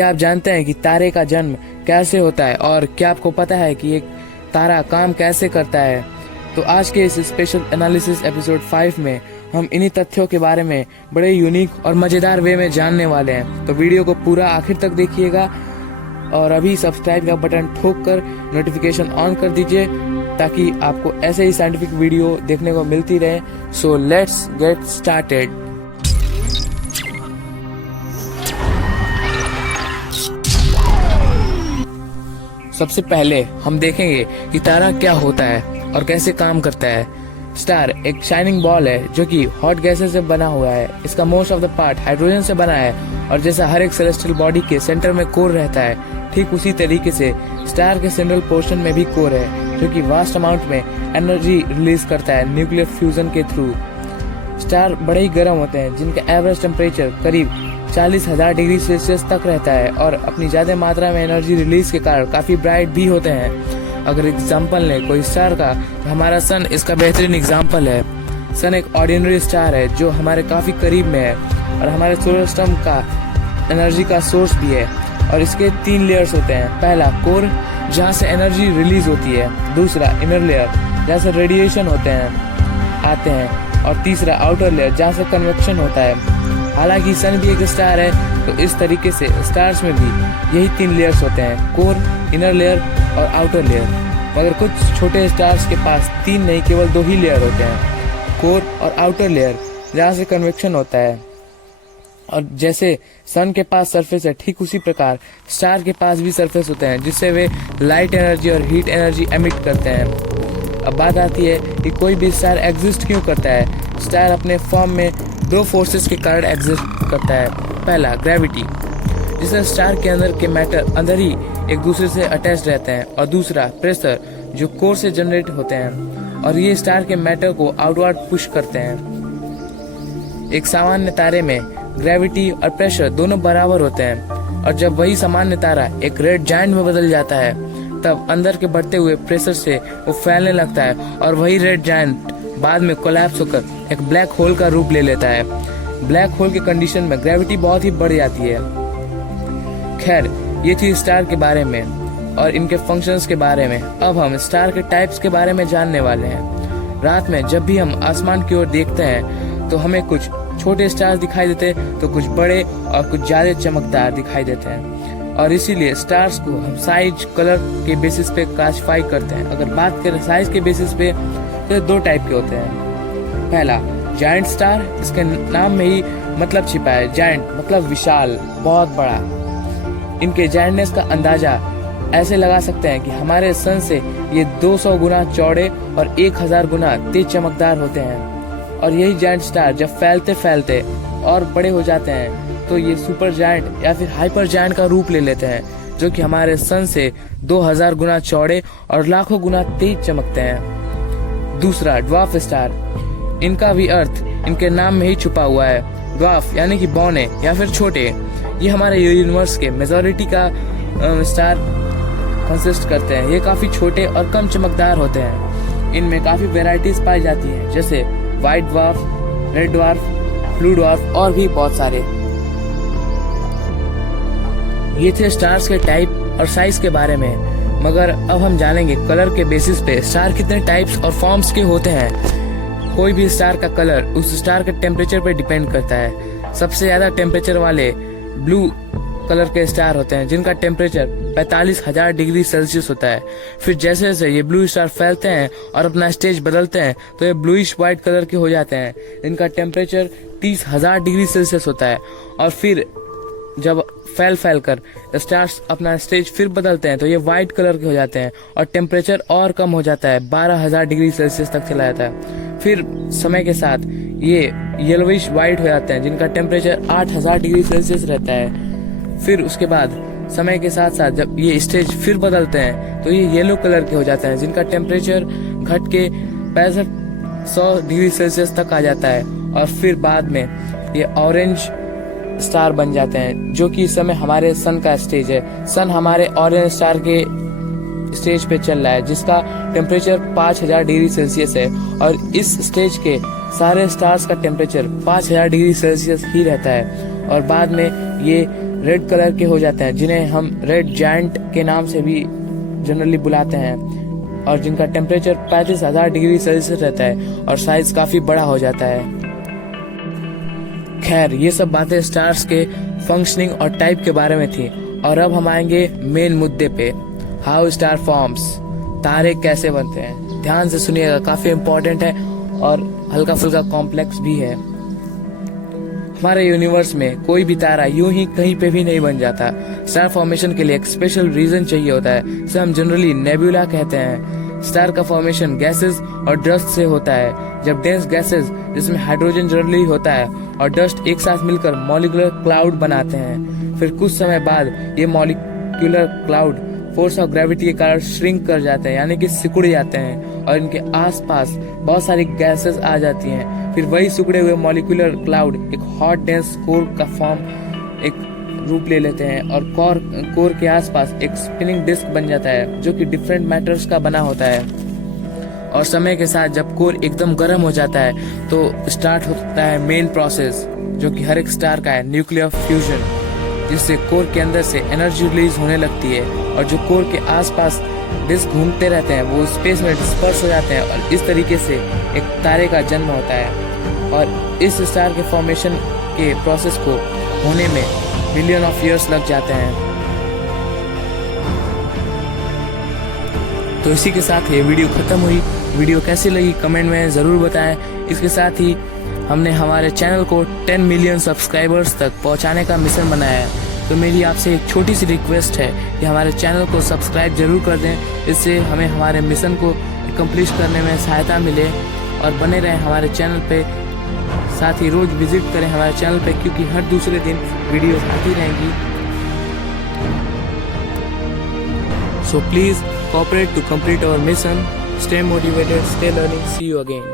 क्या आप जानते हैं कि तारे का जन्म कैसे होता है और क्या आपको पता है कि एक तारा काम कैसे करता है? तो आज के इस स्पेशल एनालिसिस एपिसोड 5 में हम इन्हीं तथ्यों के बारे में बड़े यूनिक और मज़ेदार वे में जानने वाले हैं। तो वीडियो को पूरा आखिर तक देखिएगा और अभी सब्सक्राइब का बटन ठोक कर नोटिफिकेशन ऑन कर दीजिए ताकि आपको ऐसे ही साइंटिफिक वीडियो देखने को मिलती रहे। So let's get started. सबसे पहले हम देखेंगे कि तारा क्या होता है और कैसे काम करता है। स्टार एक शाइनिंग बॉल है जो कि हॉट गैसेस से बना हुआ है। इसका most of the part hydrogen से बना है और जैसा हर एक सेलेस्टियल बॉडी के सेंटर में कोर रहता है, ठीक उसी तरीके से स्टार के सेंट्रल पोर्शन में भी कोर है जो कि वास्ट अमाउंट में एनर्जी रिलीज करता है न्यूक्लियर फ्यूजन के थ्रू। स्टार बड़े ही गर्म होते हैं जिनका एवरेज टेम्परेचर करीब 40,000 डिग्री सेल्सियस तक रहता है और अपनी ज्यादा मात्रा में एनर्जी रिलीज के कारण काफी ब्राइट भी होते हैं। अगर एग्जाम्पल लें कोई स्टार का, तो हमारा सन इसका बेहतरीन एग्जाम्पल है। सन एक ऑर्डिनरी स्टार है जो हमारे काफी करीब में है और हमारे सोलर सिस्टम का एनर्जी का सोर्स भी है। और इसके 3 लेयर्स होते हैं। पहला कोर, जहाँ से एनर्जी रिलीज होती है। दूसरा इनर लेयर, जहाँ से रेडिएशन आते हैं। और तीसरा आउटर लेयर, जहाँ से कन्वेक्शन होता है। हालांकि सन भी एक स्टार है, तो इस तरीके से स्टार्स में भी यही 3 लेयर्स होते हैं, कोर, इनर लेयर और आउटर लेयर। मगर कुछ छोटे स्टार्स के पास 3 नहीं, केवल 2 ही लेयर होते हैं, कोर और आउटर लेयर, जहाँ से कन्वेक्शन होता है। और जैसे सन के पास सरफेस है, ठीक उसी प्रकार स्टार के पास भी सरफेस होते हैं जिससे वे लाइट एनर्जी और हीट एनर्जी एमिट करते हैं। अब बात आती है कि कोई भी स्टार एग्जिस्ट क्यों करता है। स्टार अपने फॉर्म में 2 फोर्सेस के कारण एग्जिस्ट करता है। पहला ग्रेविटी, जिससे स्टार के अंदर के मैटर अंदर ही एक दूसरे से अटैच रहते हैं। और दूसरा प्रेशर, जो कोर से जनरेट होते हैं और ये स्टार के मैटर को आउटवर्ड पुश करते हैं। एक सामान्य तारे में ग्रेविटी और प्रेशर दोनों बराबर होते हैं और जब वही सामान्य तारा एक रेड जायंट में बदल जाता है, तब अंदर के बढ़ते हुए प्रेशर से वो फैलने लगता है और वही रेड जायंट बाद में कोलैप्स होकर एक ब्लैक होल का रूप ले लेता है। ब्लैक होल के कंडीशन में ग्रेविटी बहुत ही बढ़ जाती है। खैर, ये थी स्टार के बारे में और इनके फंक्शंस के बारे में। अब हम स्टार के टाइप्स के बारे में जानने वाले हैं। रात में जब भी हम आसमान की ओर देखते हैं तो हमें कुछ छोटे स्टार्स दिखाई देते हैं, तो कुछ बड़े और कुछ ज्यादा चमकदार दिखाई देते हैं। और इसीलिए स्टार्स को हम साइज, कलर के बेसिस पे क्लासिफाई करते हैं। अगर बात करें साइज के बेसिस पे, तो 2 टाइप के होते हैं। पहला जायंट स्टार, इसके नाम में ही मतलब छिपा है। जायंट मतलब विशाल, बहुत बड़ा। इनके जायंटनेस का अंदाजा ऐसे लगा सकते हैं कि हमारे सन से ये 200 गुना चौड़े और 1000 गुना तेज चमकदार होते हैं। और यही जायंट स्टार जब फैलते फैलते और बड़े हो जाते हैं तो ये सुपर जायंट या फिर हाइपर जायंट का रूप ले लेते हैं, जो कि हमारे सन से 2000 गुना चौड़े और लाखों गुना तेज चमकते हैं। दूसरा ड्वार्फ स्टार, इनका भी अर्थ इनके नाम में ही छुपा हुआ है। ड्वार्फ यानी कि बौने या फिर छोटे। ये हमारे यूनिवर्स के मेजॉरिटी का स्टार कंसिस्ट करते हैं। ये काफी छोटे और कम चमकदार होते हैं। इनमें काफी वेराइटीज पाई जाती हैं, जैसे white dwarf, red dwarf, blue dwarf और भी बहुत सारे। ये थे स्टार्स के टाइप और साइज के बारे में। मगर अब हम जानेंगे कलर के बेसिस पे स्टार कितने टाइप्स और फॉर्म्स के होते हैं। कोई भी स्टार का कलर उस स्टार के टेम्परेचर पर डिपेंड करता है। सबसे ज्यादा टेम्परेचर वाले ब्लू कलर के स्टार होते हैं जिनका टेम्परेचर 45,000 डिग्री सेल्सियस होता है। फिर जैसे जैसे ये ब्लू स्टार फैलते हैं और अपना स्टेज बदलते हैं तो ये ब्लूइश व्हाइट कलर के हो जाते हैं। इनका टेम्परेचर 30,000 डिग्री सेल्सियस होता है। और फिर जब फैल कर स्टार्स अपना स्टेज फिर बदलते हैं तो ये व्हाइट कलर के हो जाते हैं और टेम्परेचर और कम हो जाता है, 12,000 डिग्री सेल्सियस तक चला जाता है। फिर समय के साथ ये येलोविश व्हाइट हो जाते हैं जिनका टेम्परेचर 8,000 डिग्री सेल्सियस रहता है। फिर उसके बाद समय के साथ साथ जब ये स्टेज फिर बदलते हैं तो ये येलो कलर के हो जाते हैं जिनका टेम्परेचर घट के 6500 डिग्री सेल्सियस तक आ जाता है। और फिर बाद में ये ऑरेंज स्टार बन जाते हैं, जो कि इस समय हमारे सन का स्टेज है। सन हमारे ऑरेंज स्टार के स्टेज पे चल रहा है जिसका टेम्परेचर 5000 डिग्री सेल्सियस है। और इस स्टेज के सारे स्टार्स का टेम्परेचर 5000 डिग्री सेल्सियस ही रहता है। और बाद में ये रेड कलर के हो जाते हैं, जिन्हें हम रेड जायंट के नाम से भी जनरली बुलाते हैं, और जिनका टेम्परेचर 35,000 डिग्री सेल्सियस रहता है और साइज काफी बड़ा हो जाता है। खैर, ये सब बातें स्टार्स के फंक्शनिंग और टाइप के बारे में थी, और अब हम आएंगे मेन मुद्दे पे, हाउ स्टार फॉर्म्स, तारे कैसे बनते हैं। ध्यान से सुनिएगा, काफी इंपॉर्टेंट है और हल्का फुल्का कॉम्प्लेक्स भी है। हमारे यूनिवर्स में कोई भी तारा यूं ही कहीं पे भी नहीं बन जाता। स्टार फॉर्मेशन के लिए एक स्पेशल रीजन चाहिए होता है, जिसे हम जनरली नेबुला कहते हैं। स्टार का फॉर्मेशन गैसेस और डस्ट से होता है। जब डेंस गैसेस, जिसमें हाइड्रोजन जनरली होता है, और डस्ट एक साथ मिलकर मॉलिक्यूलर क्लाउड बनाते हैं, फिर कुछ समय बाद ये molecular cloud force of gravity के कारण श्रिंक कर जाते हैं, यानी कि सिकुड़ जाते हैं, और इनके आसपास बहुत सारी गैसेस आ जाती हैं। फिर वही सिकुड़े हुए मॉलिक्यूलर क्लाउड एक हॉट डेंस कोर का फॉर्म एक रूप ले लेते हैं, और कोर के आसपास एक स्पिनिंग डिस्क बन जाता है, जो कि डिफरेंट मैटर्स का बना होता है। और समय के साथ जब कोर एकदम गर्म हो जाता है तो स्टार्ट होता है मेन प्रोसेस, जो कि हर एक स्टार का है, न्यूक्लियर फ्यूजन, जिससे कोर के अंदर से एनर्जी रिलीज होने लगती है, और जो कोर के आसपास डिस्क घूमते रहते हैं वो स्पेस में डिस्पर्स हो जाते हैं, और इस तरीके से एक तारे का जन्म होता है। और इस स्टार के फॉर्मेशन के प्रोसेस को होने में बिलियन ऑफ ईयर्स लग जाते हैं। तो इसी के साथ ये वीडियो खत्म हुई। वीडियो कैसी लगी कमेंट में ज़रूर बताएं। इसके साथ ही हमने हमारे चैनल को 10 मिलियन सब्सक्राइबर्स तक पहुंचाने का मिशन बनाया है। तो मेरी आपसे एक छोटी सी रिक्वेस्ट है कि हमारे चैनल को सब्सक्राइब जरूर कर दें, इससे हमें हमारे मिशन को कंप्लीट करने में सहायता मिले, और बने रहें हमारे चैनल पे। साथ ही रोज विजिट करें हमारे चैनल पे, क्योंकि हर दूसरे दिन वीडियोस आती रहेंगी। So please cooperate to complete our mission. Stay motivated, stay learning. See you again.